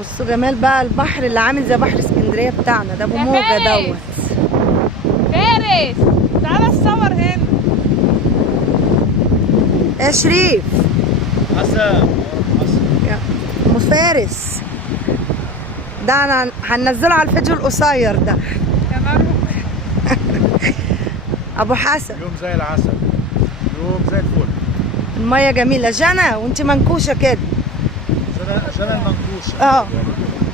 بصوا جمال بقى البحر اللي عامل زي بحر اسكندريه بتاعنا ده، ابو موجه دوت. فارس تعالى اتصور هنا يا شريف حسن يا ام فارس، ده انا هننزله على الفيديو القصير ده. يا مرحبا. ابو حسن يوم زي العسل، يوم زي الفل. الميه جميله. جنى وانت منكوشه كده. جنى المنكوشه. اه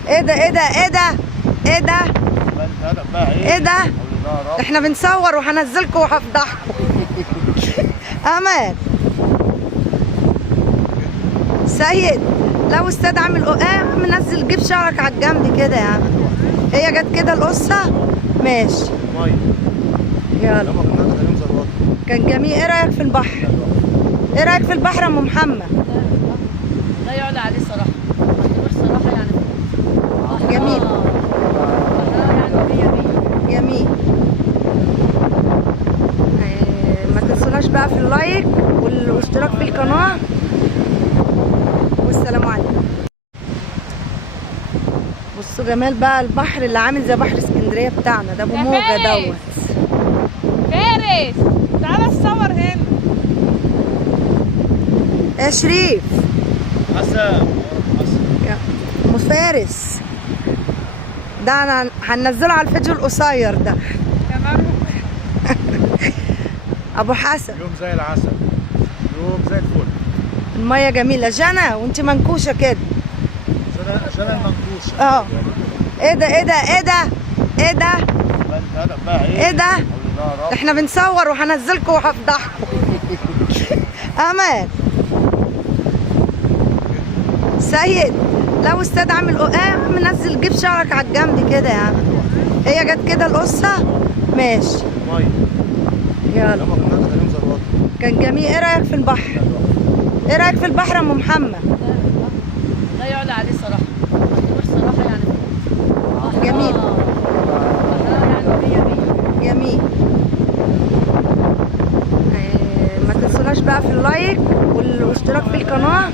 ايه ده ايه ده ايه ده ايه ده ايه ده؟ احنا بنصور وهنزلكم وهفضحكم. امان سيد، لو استاذ عامل منزل جيب شعرك على الجنب كده يا عم. هي جت كده القصه ماشي. يلا كان جميل. ايه رايك في البحر؟ ايه رايك في البحر يا ام محمد؟ لا يعلى عليه صراحه، اعتبر صراحه يعني جميل يعني جميل. ما تنسوناش بقى في اللايك والاشتراك في القناه، والسلام عليكم. بصوا جمال بقى البحر اللي عامل زي بحر اسكندريه بتاعنا ده، ابو موجه دوت. فارس تعالى اتصور هنا يا شريف حسن يا ام فارس، ده انا هننزله على الفيديو القصير ده. يا مرحبا. ابو حسن يوم زي العسل، يوم زي الفل. الميه جميله. جنى وانت منكوشه كده. جنى المنكوشه. اه ايه ده ايه ده ايه ده ايه ده ايه ده؟ احنا بنصور وهنزلكم وهفضحكم. امان سيد، لو استاذ عامل منزل جيب شعرك على الجنب كده يا عم. هي جت كده القصه ماشي. يلا كان جميل. ايه رايك في البحر؟ ايه رايك في البحر يا ام محمد؟ لا يعلى عليه صراحه، اعتبر صراحه يعني جميل يعني جميل. ما تنسوناش بقى في اللايك والاشتراك في القناه،